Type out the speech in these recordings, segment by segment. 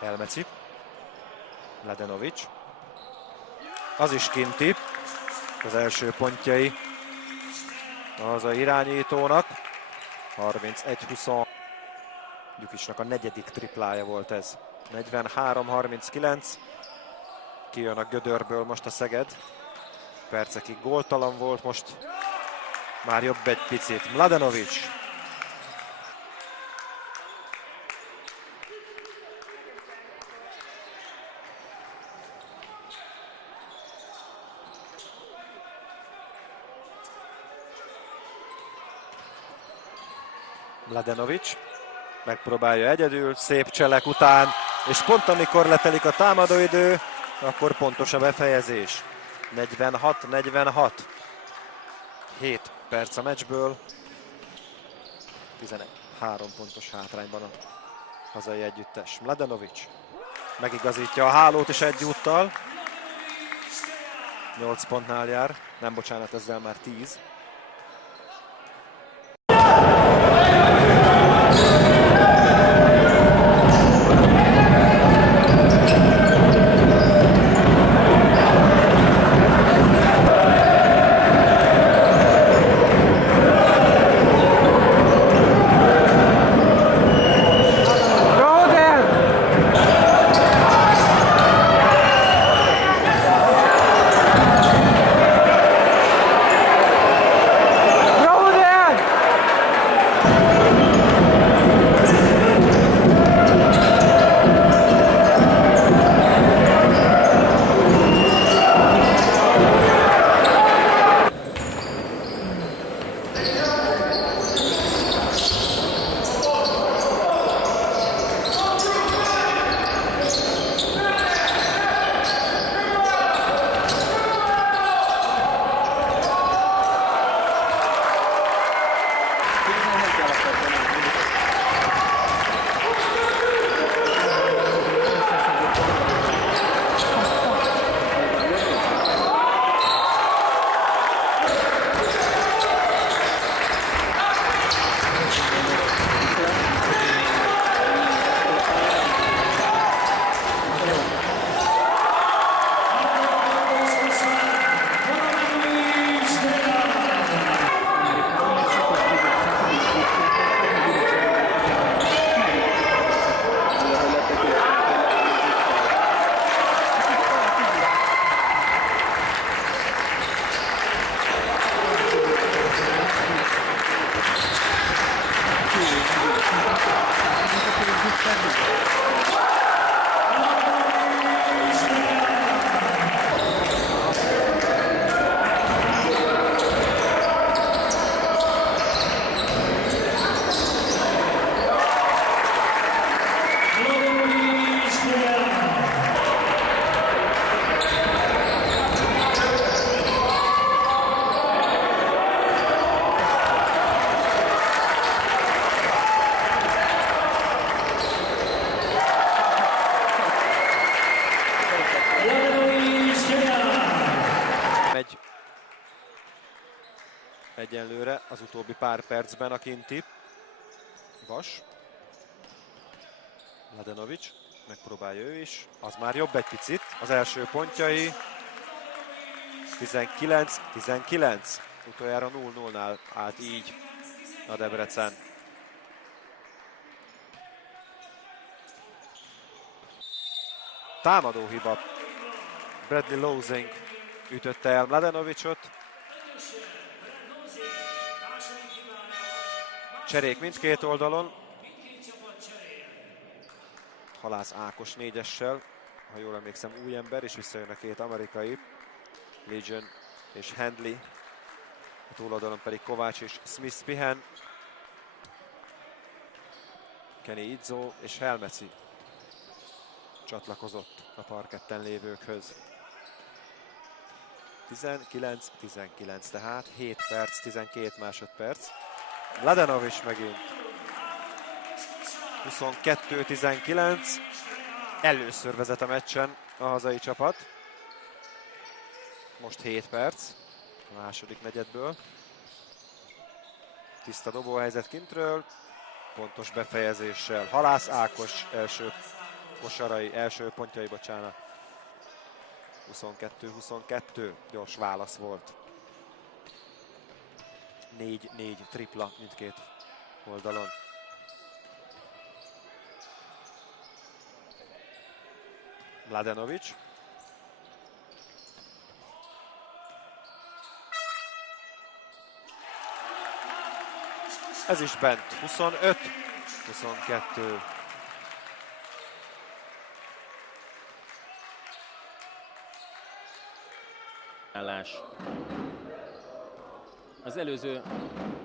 Helmeci. Mladenovic. Az is kinti. Az első pontjai az a irányítónak. 31-20. Gyukicsnak a negyedik triplája volt ez. 43-39. Kijön a gödörből most a Szeged. Percekig góltalan volt, most már jobb egy picit. Mladenovic. Mladenovic megpróbálja egyedül, szép cselek után, és pont amikor letelik a támadóidő, akkor pontos a befejezés. 46-46. 7 perc a meccsből. 13 pontos hátrányban a hazai együttes. Mladenovic megigazítja a hálót is egyúttal. 8 pontnál jár. Nem, bocsánat, ezzel már 10. Egyenlőre az utóbbi pár percben a kinti. Vas. Mladenovic megpróbálja ő is. Az már jobb egy picit. Az első pontjai 19-19. Utoljára 0-0-nál állt így a Debrecen. Támadó hiba. Bradley Losing ütötte el Mladenovicot. Cserék mindkét oldalon. Halász Ákos 4-essel, ha jól emlékszem, új ember, és visszajön a két amerikai, Legion és Handley. A túloldalon pedig Kovács és Smith pihen. Kenny Izzo és Helmeci csatlakozott a parketten lévőkhöz. 19-19, tehát 7 perc, 12 másodperc. Mladenovic megint. 22-19. Először vezet a meccsen a hazai csapat. Most 7 perc a második negyedből. Tiszta dobóhelyzet kintről. Pontos befejezéssel Halász Ákos első kosarai első pontjai, bocsánat. 22-22, gyors válasz volt. 4-4 tripla mindkét oldalon. Mladenovic. Ez is bent, 25-22. Az előző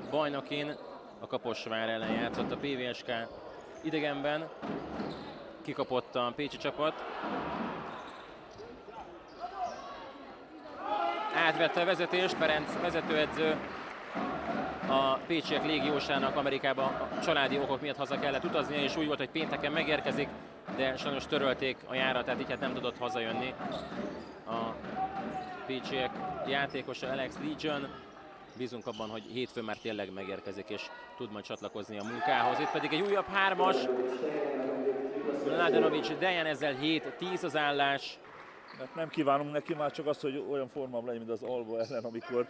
bajnokin a Kaposvár ellen játszott a PVSK idegenben, kikapott a pécsi csapat. Átvette a vezetést, Ferenc vezetőedző a pécsiek légiósának Amerikába a családi okok miatt haza kellett utaznia, és úgy volt, hogy pénteken megérkezik, de sajnos törölték a járatát, így hát nem tudott hazajönni. A pécsiek játékosa Alex Legion. Bízunk abban, hogy hétfőn már tényleg megérkezik, és tud majd csatlakozni a munkához. Itt pedig egy újabb 3-as. Mladenovic Dejan, ezzel 7-10 az állás. Hát nem kívánunk neki már csak azt, hogy olyan formában legyen, mint az Alba ellen, amikor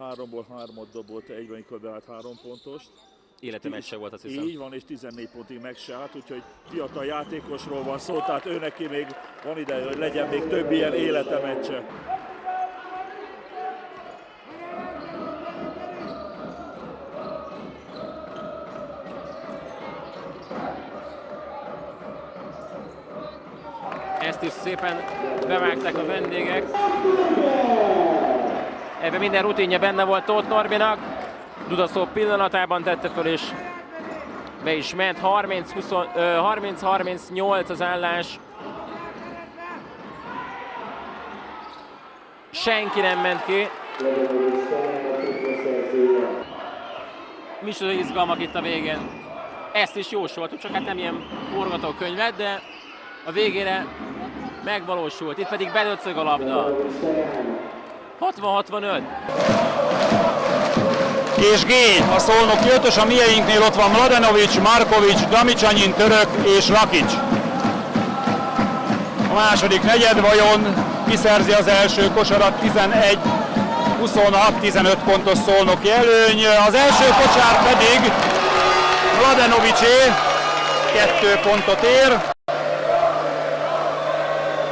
3-ból 3-ot dobott egyben, amikor beállt 3 pontost. Élete meccse volt, azt hiszem. Így van, és 14 pontig meg se állt, úgyhogy fiatal játékosról van szó, tehát ő neki még van ideje, hogy legyen még több ilyen élete meccse. Ezt is szépen bevágták a vendégek. Ebben minden rutinja benne volt Tóth Norbinak. Dudaszó pillanatában tette föl, és be is ment. 30-38 az állás. Senki nem ment ki. Micsoda izgalmak itt a végén. Ezt is jósoltuk, csak hát nem ilyen forgatókönyvet, de a végére megvalósult. Itt pedig bedöcög a labda. 60-65. És G. A szolnoki ötös, a mieinknél ott van Mladenovic, Markovic, Damicsanyin, Török és Lakic. A második negyed vajon kiszerzi az első kosarat, 11-26-15 pontos szolnoki előny. Az első kocsár pedig Mladenovicé, 2 pontot ér.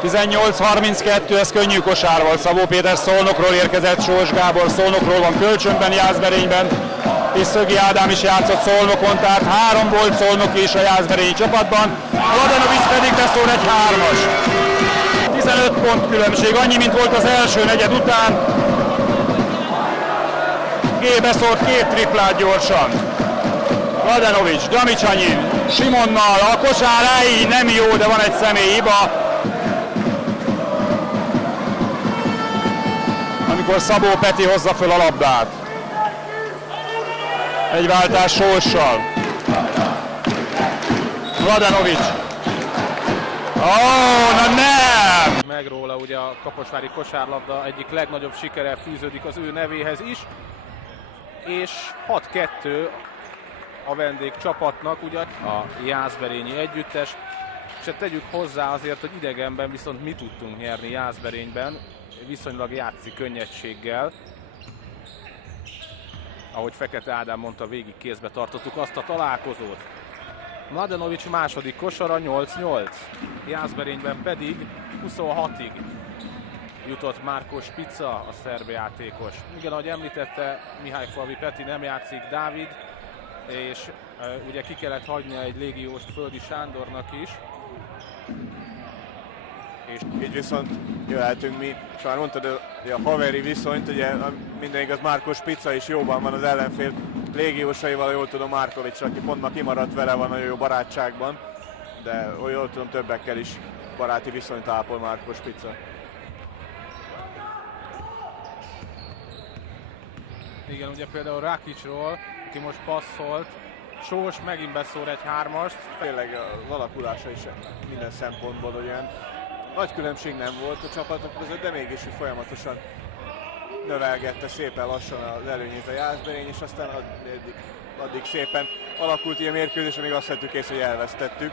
18-32, ez könnyű kosár volt. Szabó Péter Szolnokról érkezett, Sós Gábor Szolnokról van kölcsönben, Jászberényben, és Szögi Ádám is játszott Szolnokon, tehát 3 volt Szolnoki is a jászberényi csapatban. Mladenovic pedig beszól egy 3-as. 15 pont különbség, annyi, mint volt az első negyed után. G beszólt 2 triplát gyorsan. Mladenovic, Damicsanyin, Simonnal, a kosár nem jó, de van egy személyi hiba. Amikor Szabó Peti hozza föl a labdát. Egy váltás Sóssal. Mladenovic. Na nem! Meg róla ugye a kaposvári kosárlabda egyik legnagyobb sikere fűződik az ő nevéhez is. És 6-2 a vendég csapatnak, ugye a jászberényi együttes. És tegyük hozzá azért, hogy idegenben viszont mi tudtunk nyerni Jászberényben, viszonylag játszik könnyedséggel. Ahogy Fekete Ádám mondta, végig kézbe tartottuk azt a találkozót. Mladenovic második kosara 8-8. Jászberényben pedig 26-ig jutott Márko Spica, a szerb játékos. Igen, ahogy említette, Mihályfalvi Peti nem játszik, Dávid, és ugye ki kellett hagynia egy légióst Földi Sándornak is. És így viszont jöhetünk mi, és már mondtad hogy a haveri viszonyt, ugye minden igaz, Márko Spica is jóban van az ellenfél légiósaival, jól tudom Márkovics, aki pont ma kimaradt vele, van nagyon jó barátságban, de jól tudom többekkel is baráti viszonyt ápol Márko Spica. Igen, ugye például Rakicról, aki most passzolt, Sós megint beszór egy 3-ast. Tényleg az alakulása is minden szempontból olyan nagy különbség nem volt a csapatok között, de mégis folyamatosan növelgette szépen lassan az előnyét a Jászberény, és aztán addig szépen alakult ilyen mérkőzés, amíg azt vettük észre, hogy elvesztettük.